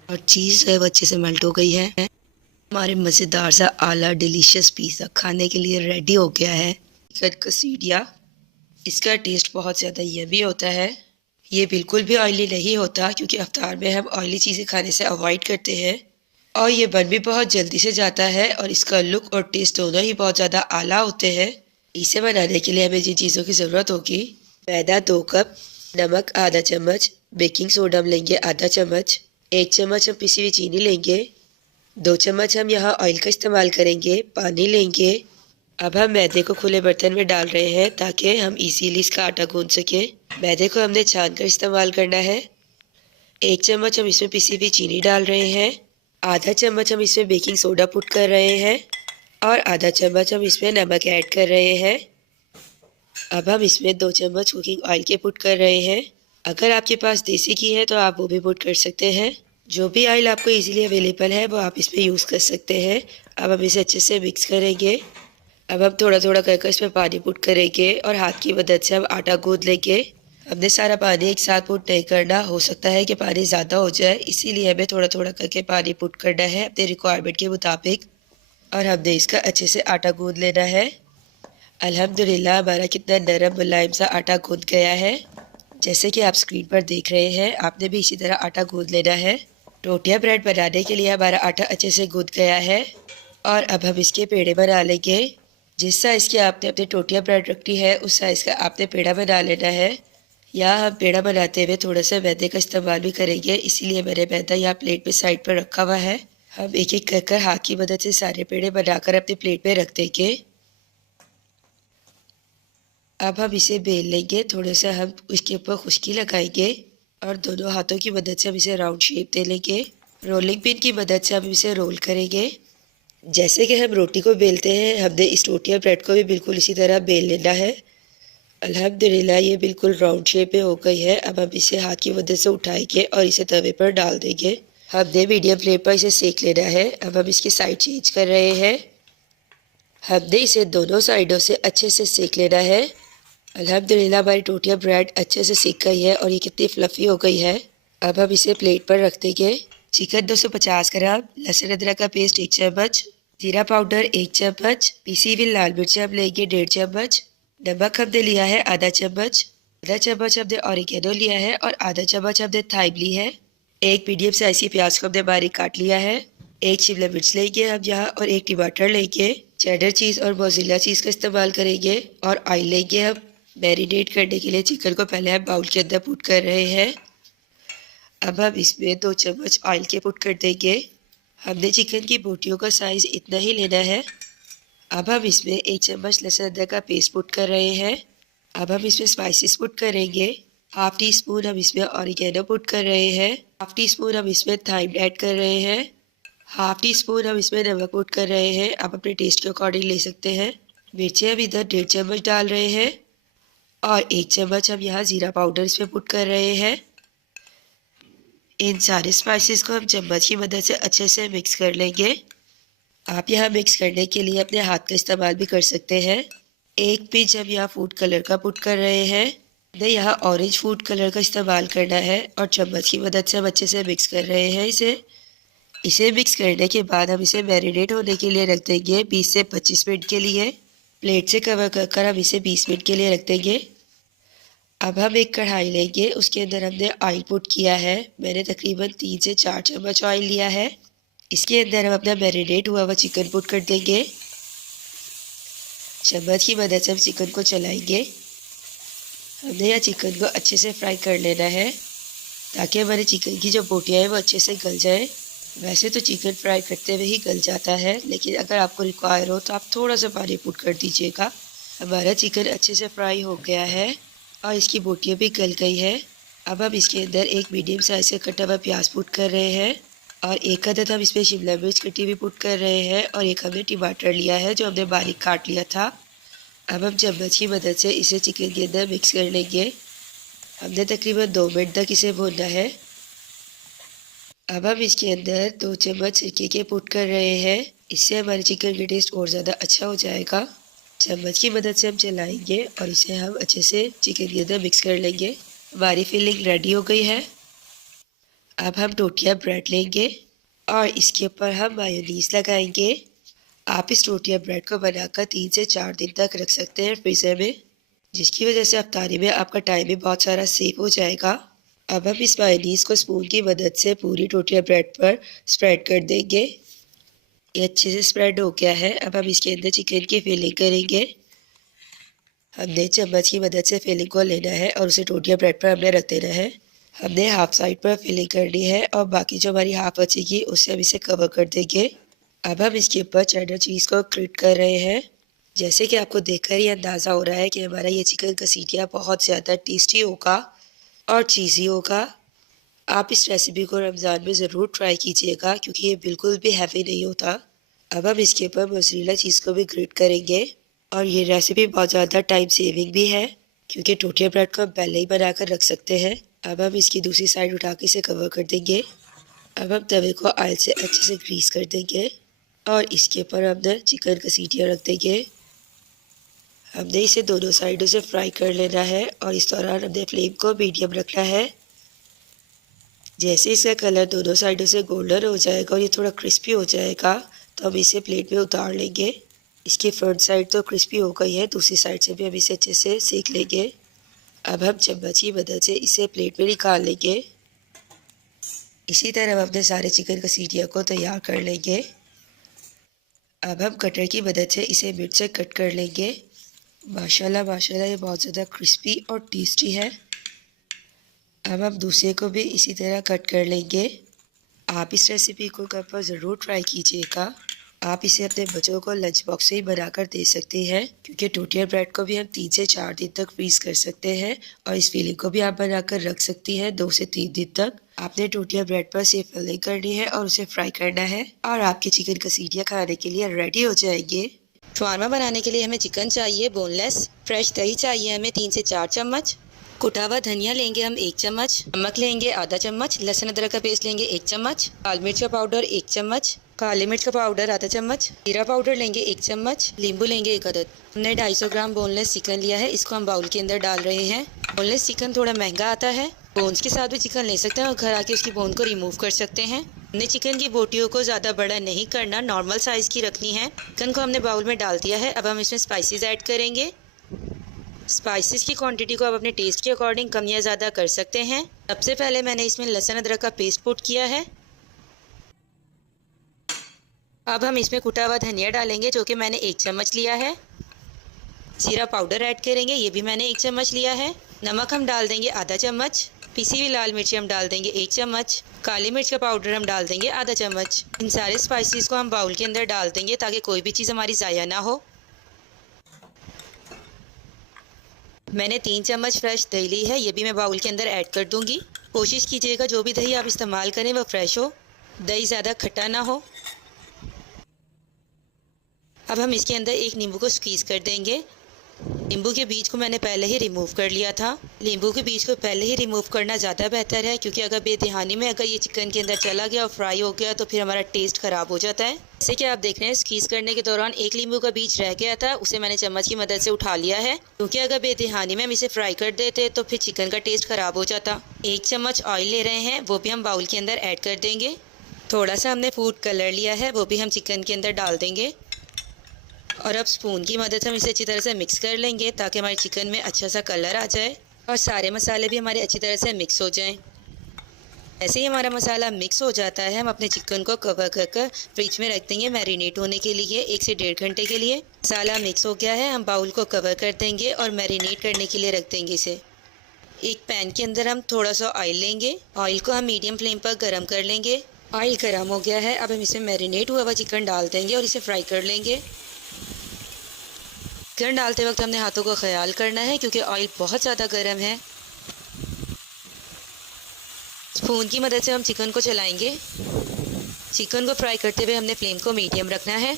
और चीज़ है वो अच्छे से मेल्ट हो गई है। हमारे मज़ेदार सा आला डिलीशियस पिज़्ज़ा खाने के लिए रेडी हो गया है। चिकन कसीडिया, इसका टेस्ट बहुत ज़्यादा यम्मी होता है। ये बिल्कुल भी ऑयली नहीं होता क्योंकि अफ्तार में हम ऑयली चीज़ें खाने से अवॉइड करते हैं और ये बन भी बहुत जल्दी से जाता है और इसका लुक और टेस्ट दोनों ही बहुत ज़्यादा आला होते हैं। इसे बनाने के लिए हमें जिन चीज़ों की ज़रूरत होगी, मैदा 2 कप, नमक आधा चम्मच, बेकिंग सोडा हम लेंगे आधा चम्मच, 1 चम्मच हम पिसी हुई चीनी लेंगे, 2 चम्मच हम यहाँ ऑयल का इस्तेमाल करेंगे, पानी लेंगे। अब हम मैदे को खुले बर्तन में डाल रहे हैं ताकि हम इजीली इसका आटा गूंद सकें। मैदे को हमने छान कर इस्तेमाल करना है। 1 चम्मच हम इसमें पिसी हुई चीनी डाल रहे हैं, आधा चम्मच हम इसमें बेकिंग सोडा पुट कर रहे हैं और आधा चम्मच हम इसमें नमक ऐड कर रहे हैं। अब हम इसमें 2 चम्मच कुकिंग ऑयल के पुट कर रहे हैं। अगर आपके पास देसी घी है तो आप वो भी पुट कर सकते हैं। जो भी ऑयल आपको इजीली अवेलेबल है वो आप इसमें यूज़ कर सकते हैं। अब हम इसे अच्छे से मिक्स करेंगे। अब हम थोड़ा थोड़ा कर इसमें पानी पुट करेंगे और हाथ की मदद से हम आटा गूंद लेंगे। हमने सारा पानी एक साथ पुट नहीं करना, हो सकता है कि पानी ज़्यादा हो जाए, इसीलिए हमें थोड़ा थोड़ा करके पानी पुट करना है अपने रिक्वायरमेंट के मुताबिक और हमने इसका अच्छे से आटा गूंद लेना है। अल्हम्दुलिल्लाह हमारा कितना नरम मुलायम सा आटा गूंद गया है। जैसे कि आप स्क्रीन पर देख रहे हैं, आपने भी इसी तरह आटा गूंद लेना है। टोटिया ब्रेड बनाने के लिए हमारा आटा अच्छे से गूंद गया है और अब हम इसके पेड़े बना लेंगे। जिस साइज़ की आपने अपनी टोटिया ब्रेड रखी है उस साइज़ का आपने पेड़ा बना लेना है। यहाँ हम पेड़ा बनाते हुए थोड़ा सा मैदे का इस्तेमाल भी करेंगे, इसीलिए मैंने मैदा यहाँ प्लेट पे साइड पर रखा हुआ है। हम एक एक कर हाथ की मदद से सारे पेड़े बनाकर अपनी प्लेट पे रख देंगे। अब हम इसे बेल लेंगे, थोड़ा सा हम इसके ऊपर खुश्की लगाएंगे और दोनों हाथों की मदद से हम इसे राउंड शेप दे लेंगे। रोलिंग पिन की मदद से हम इसे रोल करेंगे। जैसे कि हम रोटी को बेलते हैं, हमने इस टोटिया ब्रेड को भी बिल्कुल इसी तरह बेल लेना है। अल्हम्दुलिल्लाह ये बिल्कुल राउंड शेप में हो गई है। अब हम इसे हाथ की मदद से उठाएंगे और इसे तवे पर डाल देंगे। हमने मीडियम फ्लेम पर इसे सेक लेना है। अब हम इसकी साइड चेंज कर रहे हैं। हमने इसे दोनों साइडों से अच्छे से सेक लेना है। अल्हम्दुलिल्लाह हमारी टोटिया ब्रेड अच्छे से सीख गई है और ये कितनी फ्लफ़ी हो गई है। अब हम इसे प्लेट पर रख देंगे। चिकन 250 ग्राम, लहसुन अदरक का पेस्ट 1 चम्मच, जीरा पाउडर 1 चम्मच, पिसी हुई लाल मिर्च हम लेंगे 1.5 चम्मच, नमक हमने लिया है आधा चम्मच, आधा चम्मच हमने ऑरिगेनो लिया है और आधा चम्मच हमने थाइम ली है। एक मीडियम साइज़ की प्याज को हमने बारीक काट लिया है। 1 शिमला मिर्च लेंगे हम यहाँ और 1 टमाटर लेंगे। चेडर चीज़ और मोज़रेला चीज़ का इस्तेमाल करेंगे और ऑयल लेंगे हम। मैरिनेट करने के लिए चिकन को पहले हम बाउल के अंदर पुट कर रहे हैं। अब हम इसमें 2 चम्मच ऑयल के पुट कर देंगे। हमने चिकन की बोटियों का साइज़ इतना ही लेना है। अब हम इसमें 1 चम्मच लहसुन अदरक का पेस्ट पुट कर रहे हैं। अब हम इसमें स्पाइसेस पुट करेंगे। हाफ़ टी स्पून हम इसमें ऑरिगेनो पुट कर रहे हैं। हाफ़ टी स्पून हम इसमें थाइम ऐड कर रहे हैं। हाफ़ टी स्पून हम इसमें नमक पुट कर रहे हैं। आप अपने टेस्ट के अकॉर्डिंग ले सकते हैं। मिर्चें हम इधर 1.5 चम्मच डाल रहे हैं और 1 चम्मच हम यहाँ ज़ीरा पाउडर इसमें पुट कर रहे हैं। इन सारे स्पाइसेस को हम चम्मच की मदद से अच्छे से मिक्स कर लेंगे। आप यहाँ मिक्स करने के लिए अपने हाथ का इस्तेमाल भी कर सकते हैं। 1 पिंच हम यहाँ फूड कलर का पुट कर रहे हैं। हमने यहाँ ऑरेंज फूड कलर का इस्तेमाल करना है और चम्मच की मदद से हम अच्छे से मिक्स कर रहे हैं इसे मिक्स करने के बाद हम इसे मैरिनेट होने के लिए रख देंगे 20 से 25 मिनट के लिए। प्लेट से कवर कर हम इसे 20 मिनट के लिए रख देंगे। अब हम एक कढ़ाई लेंगे, उसके अंदर हमने ऑयल पुट किया है। मैंने तकरीबन 3 से 4 चम्मच ऑयल लिया है। इसके अंदर हम अपना मैरिनेट हुआ हुआ चिकन पुट कर देंगे। चम्मच की मदद से हम चिकन को चलाएंगे। हमने यह चिकन को अच्छे से फ्राई कर लेना है ताकि हमारे चिकन की जो बोटियाँ हैं वो अच्छे से गल जाए। वैसे तो चिकन फ्राई करते हुए ही गल जाता है, लेकिन अगर आपको रिक्वायर हो तो आप थोड़ा सा पानी पुट कर दीजिएगा। हमारा चिकन अच्छे से फ्राई हो गया है और इसकी बोटियाँ भी गल गई है। अब हम इसके अंदर एक मीडियम साइज़ का कटा हुआ प्याज पुट कर रहे हैं और एक अदद हम इसमें शिमला मिर्च कटी हुई पुट कर रहे हैं और एक हमने टमाटर लिया है जो हमने बारीक काट लिया था। अब हम चम्मच की मदद से इसे चिकन के अंदर मिक्स कर लेंगे। हमने तकरीबन 2 मिनट तक इसे भूनना है। अब हम इसके अंदर 2 चम्मच सिरके के पुट कर रहे हैं। इससे हमारे चिकन का टेस्ट और ज़्यादा अच्छा हो जाएगा। चम्मच की मदद से हम चलाएंगे और इसे हम अच्छे से चिकन के अंदर मिक्स कर लेंगे। हमारी फिलिंग रेडी हो गई है। अब हम टोटिया ब्रेड लेंगे और इसके ऊपर हम मायोनीज लगाएंगे। आप इस टोटिया ब्रेड को बनाकर 3 से 4 दिन तक रख सकते हैं फ्रीज़र में, जिसकी वजह से अफ्तारी में आपका टाइम भी बहुत सारा सेव हो जाएगा। अब हम इस मायोनीज को स्पून की मदद से पूरी टोटिया ब्रेड पर स्प्रेड कर देंगे। ये अच्छे से स्प्रेड हो गया है। अब हम इसके अंदर चिकन की फिलिंग करेंगे। हमने चम्मच की मदद से फिलिंग को लेना है और उसे टोटिया ब्रेड पर हमने रख देना है। हमने हाफ साइड पर फिलिंग करनी है और बाकी जो हमारी हाफ बचेगी उससे हम इसे कवर कर देंगे। अब हम इसके ऊपर चेडर चीज़ को ग्रेट कर रहे हैं। जैसे कि आपको देखकर ही अंदाज़ा हो रहा है कि हमारा ये चिकन कसीटिया बहुत ज़्यादा टेस्टी होगा और चीज़ी होगा। आप इस रेसिपी को रमज़ान में ज़रूर ट्राई कीजिएगा क्योंकि ये बिल्कुल भी हैवी नहीं होता। अब हम इसके ऊपर मोज़रेला चीज़ को भी ग्रेट करेंगे और ये रेसिपी बहुत ज़्यादा टाइम सेविंग भी है क्योंकि टोटिया ब्रेड को हम पहले ही बना कर रख सकते हैं। अब हम इसकी दूसरी साइड उठा के इसे कवर कर देंगे। अब हम तवे को ऑयल से अच्छे से ग्रीस कर देंगे और इसके ऊपर हमने चिकन कसीटिया रख देंगे। हमने इसे दोनों साइडों से फ्राई कर लेना है और इस दौरान हमने फ्लेम को मीडियम रखना है। जैसे इसका कलर दोनों साइडों से गोल्डन हो जाएगा और ये थोड़ा क्रिस्पी हो जाएगा तो हम इसे प्लेट में उतार लेंगे। इसकी फ्रंट साइड तो क्रिस्पी हो गई है, दूसरी साइड से भी हम इसे अच्छे से सेक लेंगे। अब हम चम्मच की मदद से इसे प्लेट में निकाल लेंगे। इसी तरह हम अपने सारे चिकन कसीटिया को तैयार कर लेंगे। अब हम कटर की मदद से इसे मिड से कट कर लेंगे। माशाल्लाह माशाल्लाह ये बहुत ज़्यादा क्रिस्पी और टेस्टी है। अब हम दूसरे को भी इसी तरह कट कर लेंगे। आप इस रेसिपी को घर पर ज़रूर ट्राई कीजिएगा। आप इसे अपने बच्चों को लंच बॉक्स से ही बनाकर दे सकते हैं क्योंकि टोटिया ब्रेड को भी हम 3 से 4 दिन तक फ्रीज़ कर सकते हैं और इस फिलिंग को भी आप बनाकर रख सकती हैं 2 से 3 दिन तक। आपने टोटिया ब्रेड पर से फिलिंग करनी है और उसे फ्राई करना है और आपके चिकन कसीटिया खाने के लिए रेडी हो जाएंगे। शवारमा बनाने के लिए हमें चिकन चाहिए बोनलेस। फ्रेश दही चाहिए हमें 3 से 4 चम्मच। कुटा हुआ धनिया लेंगे हम 1 चम्मच। नमक लेंगे आधा चम्मच। लहसुन अदरक का पेस्ट लेंगे 1 चम्मच। लाल मिर्च का पाउडर 1 चम्मच। काली मिर्च का पाउडर आधा चम्मच। जीरा पाउडर लेंगे 1 चम्मच। नींबू लेंगे 1 अदद। हमने 250 ग्राम बोनलेस चिकन लिया है, इसको हम बाउल के अंदर डाल रहे हैं। बोनलेस चिकन थोड़ा महंगा आता है, बोन्स के साथ भी चिकन ले सकते हैं और घर आके उसकी बोन को रिमूव कर सकते हैं। हमने चिकन की बोटियों को ज़्यादा बड़ा नहीं करना, नॉर्मल साइज़ की रखनी है। चिकन को हमने बाउल में डाल दिया है। अब हम इसमें स्पाइसेस ऐड करेंगे। स्पाइसेस की क्वांटिटी को आप अपने टेस्ट के अकॉर्डिंग कम या ज़्यादा कर सकते हैं। सबसे पहले मैंने इसमें लहसुन अदरक का पेस्ट पुट किया है। अब हम इसमें कुटा हुआ धनिया डालेंगे जो कि मैंने 1 चम्मच लिया है। जीरा पाउडर ऐड करेंगे, ये भी मैंने 1 चम्मच लिया है। नमक हम डाल देंगे आधा चम्मच। पिसी हुई लाल मिर्ची हम डाल देंगे 1 चम्मच। काली मिर्च का पाउडर हम डाल देंगे आधा चम्मच। इन सारे स्पाइसेस को हम बाउल के अंदर डाल देंगे ताकि कोई भी चीज़ हमारी ज़ाया ना हो। मैंने 3 चम्मच फ्रेश दही ली है, ये भी मैं बाउल के अंदर ऐड कर दूंगी। कोशिश कीजिएगा जो भी दही आप इस्तेमाल करें वो फ्रेश हो, दही ज़्यादा खट्टा ना हो। अब हम इसके अंदर 1 नींबू को स्क्वीज़ कर देंगे। नींबू के बीज को मैंने पहले ही रिमूव कर लिया था। नींबू के बीज को पहले ही रिमूव करना ज़्यादा बेहतर है क्योंकि अगर बेध्यानी में अगर ये चिकन के अंदर चला गया और फ्राई हो गया तो फिर हमारा टेस्ट ख़राब हो जाता है। जैसे कि आप देख रहे हैं स्क्वीज़ करने के दौरान 1 नींबू का बीज रह गया था, उसे मैंने चम्मच की मदद से उठा लिया है क्योंकि अगर बेध्यानी में हम इसे फ्राई कर देते तो फिर चिकन का टेस्ट ख़राब हो जाता। 1 चम्मच ऑयल ले रहे हैं, वो भी हम बाउल के अंदर ऐड कर देंगे। थोड़ा सा हमने फूड कलर लिया है, वो भी हम चिकन के अंदर डाल देंगे और अब स्पून की मदद से हम इसे अच्छी तरह से मिक्स कर लेंगे ताकि हमारे चिकन में अच्छा सा कलर आ जाए और सारे मसाले भी हमारे अच्छी तरह से मिक्स हो जाएं। ऐसे ही हमारा मसाला मिक्स हो जाता है, हम अपने चिकन को कवर कर फ्रिज में रख देंगे मैरिनेट होने के लिए 1 से 1.5 घंटे के लिए। मसाला मिक्स हो गया है, हम बाउल को कवर कर देंगे और मैरिनेट करने के लिए रख देंगे इसे। एक पैन के अंदर हम थोड़ा सा ऑयल लेंगे, ऑयल को हम मीडियम फ्लेम पर गर्म कर लेंगे। ऑयल गर्म हो गया है, अब हम इसमें मैरिनेट हुआ हुआ चिकन डाल देंगे और इसे फ्राई कर लेंगे। चिकन डालते वक्त हमने हाथों का ख्याल करना है क्योंकि ऑयल बहुत ज़्यादा गर्म है। स्पून की मदद से हम चिकन को चलाएंगे। चिकन को फ्राई करते हुए हमने फ्लेम को मीडियम रखना है।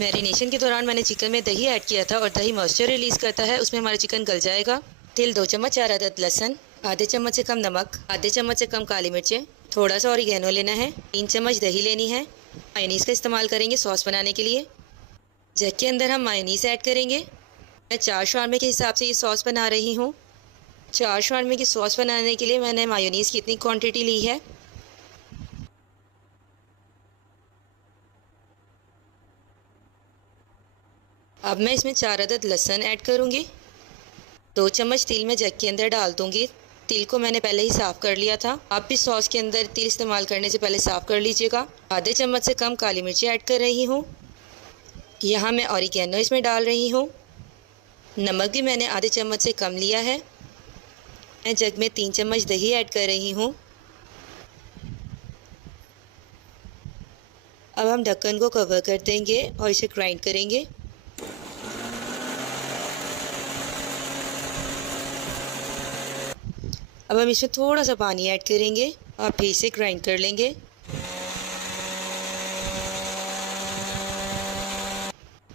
मैरिनेशन के दौरान मैंने चिकन में दही ऐड किया था और दही मॉइस्चर रिलीज़ करता है, उसमें हमारा चिकन गल जाएगा। तेल 2 चम्मच 4 अदद लहसुन, आधे चम्मच से कम नमक, आधे चम्मच से कम काली मिर्चें, थोड़ा सा ऑरिगेनो लेना है, 3 चम्मच दही लेनी है, मायोनीज़ का इस्तेमाल करेंगे सॉस बनाने के लिए। जग के अंदर हम मायोनीज़ ऐड करेंगे। मैं 4 शावरमे के हिसाब से ये सॉस बना रही हूँ। 4 शावरमे की सॉस बनाने के लिए मैंने मायोनीज़ की इतनी क्वांटिटी ली है। अब मैं इसमें 4 अदद लहसुन ऐड करूँगी। 2 चम्मच तिल मैं जग के अंदर डाल दूँगी। तिल को मैंने पहले ही साफ़ कर लिया था। आप भी सॉस के अंदर तिल इस्तेमाल करने से पहले साफ़ कर लीजिएगा। आधे चम्मच से कम काली मिर्ची ऐड कर रही हूँ। यहाँ मैं ऑरिगेनो इसमें डाल रही हूँ। नमक भी मैंने आधे चम्मच से कम लिया है। मैं जग में 3 चम्मच दही ऐड कर रही हूँ। अब हम ढक्कन को कवर कर देंगे और इसे ग्राइंड करेंगे। अब हम इसमें थोड़ा सा पानी ऐड करेंगे और फिर से ग्राइंड कर लेंगे।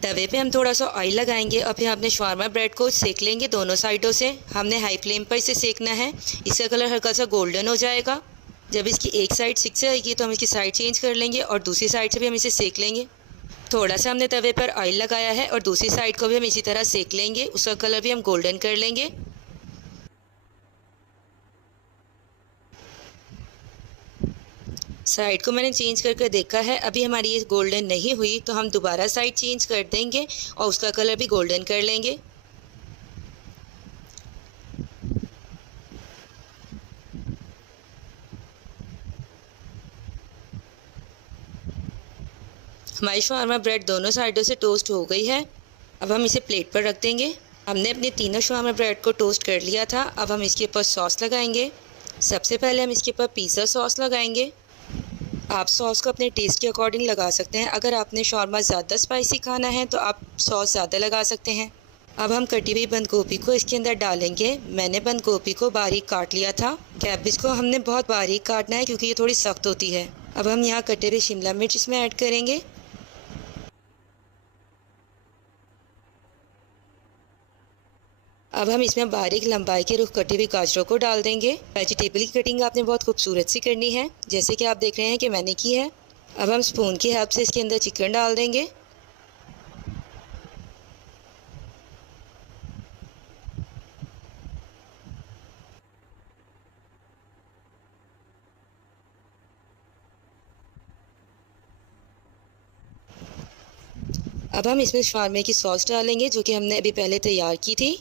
तवे पे हम थोड़ा सा ऑयल लगाएंगे और फिर अपने शवारमा ब्रेड को सेक लेंगे दोनों साइडों से। हमने हाई फ्लेम पर इसे सेकना है। इसका कलर हल्का सा गोल्डन हो जाएगा। जब इसकी एक साइड सिक जाएगी तो हम इसकी साइड चेंज कर लेंगे और दूसरी साइड से भी हम इसे सेक लेंगे। थोड़ा सा हमने तवे पर ऑयल लगाया है और दूसरी साइड को भी हम इसी तरह सेक लेंगे। उसका कलर भी हम गोल्डन कर लेंगे। साइड को मैंने चेंज करके देखा है, अभी हमारी ये गोल्डन नहीं हुई तो हम दोबारा साइड चेंज कर देंगे और उसका कलर भी गोल्डन कर लेंगे। हमारी शवारमा ब्रेड दोनों साइडों से टोस्ट हो गई है। अब हम इसे प्लेट पर रख देंगे। हमने अपने तीनों शवारमा ब्रेड को टोस्ट कर लिया था। अब हम इसके ऊपर सॉस लगाएंगे। सबसे पहले हम इसके ऊपर पिज़्ज़ा सॉस लगाएंगे। आप सॉस को अपने टेस्ट के अकॉर्डिंग लगा सकते हैं। अगर आपने शवारमा ज़्यादा स्पाइसी खाना है तो आप सॉस ज़्यादा लगा सकते हैं। अब हम कटी हुई बंद गोभी को इसके अंदर डालेंगे। मैंने बंद गोभी को बारीक काट लिया था। कैबेज को हमने बहुत बारीक काटना है क्योंकि ये थोड़ी सख्त होती है। अब हम यहाँ कटे हुए शिमला मिर्च इसमें ऐड करेंगे। अब हम इसमें बारीक लंबाई के रुख कटी हुई गाजरों को डाल देंगे। वेजिटेबल की कटिंग आपने बहुत खूबसूरत सी करनी है, जैसे कि आप देख रहे हैं कि मैंने की है। अब हम स्पून की हेल्प से इसके अंदर चिकन डाल देंगे। अब हम इसमें शवारमे की सॉस डालेंगे जो कि हमने अभी पहले तैयार की थी।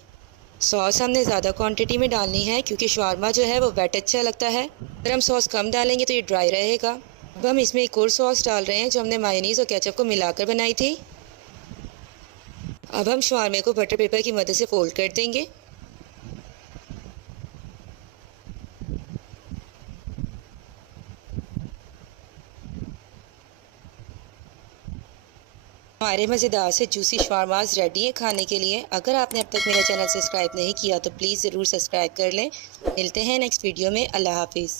सॉस हमने ज़्यादा क्वांटिटी में डालनी है क्योंकि शवारमा जो है वो वेट अच्छा लगता है। अगर हम सॉस कम डालेंगे तो ये ड्राई रहेगा। अब हम इसमें एक और सॉस डाल रहे हैं जो हमने मायोनीज़ और केचप को मिलाकर बनाई थी। अब हम शवारमे को बटर पेपर की मदद से फोल्ड कर देंगे। हमारे मज़ेदार से जूसी शवारमास रेडी है खाने के लिए। अगर आपने अब तक मेरा चैनल सब्सक्राइब नहीं किया तो प्लीज़ ज़रूर सब्सक्राइब कर लें। मिलते हैं नेक्स्ट वीडियो में। अल्लाह हाफिज़।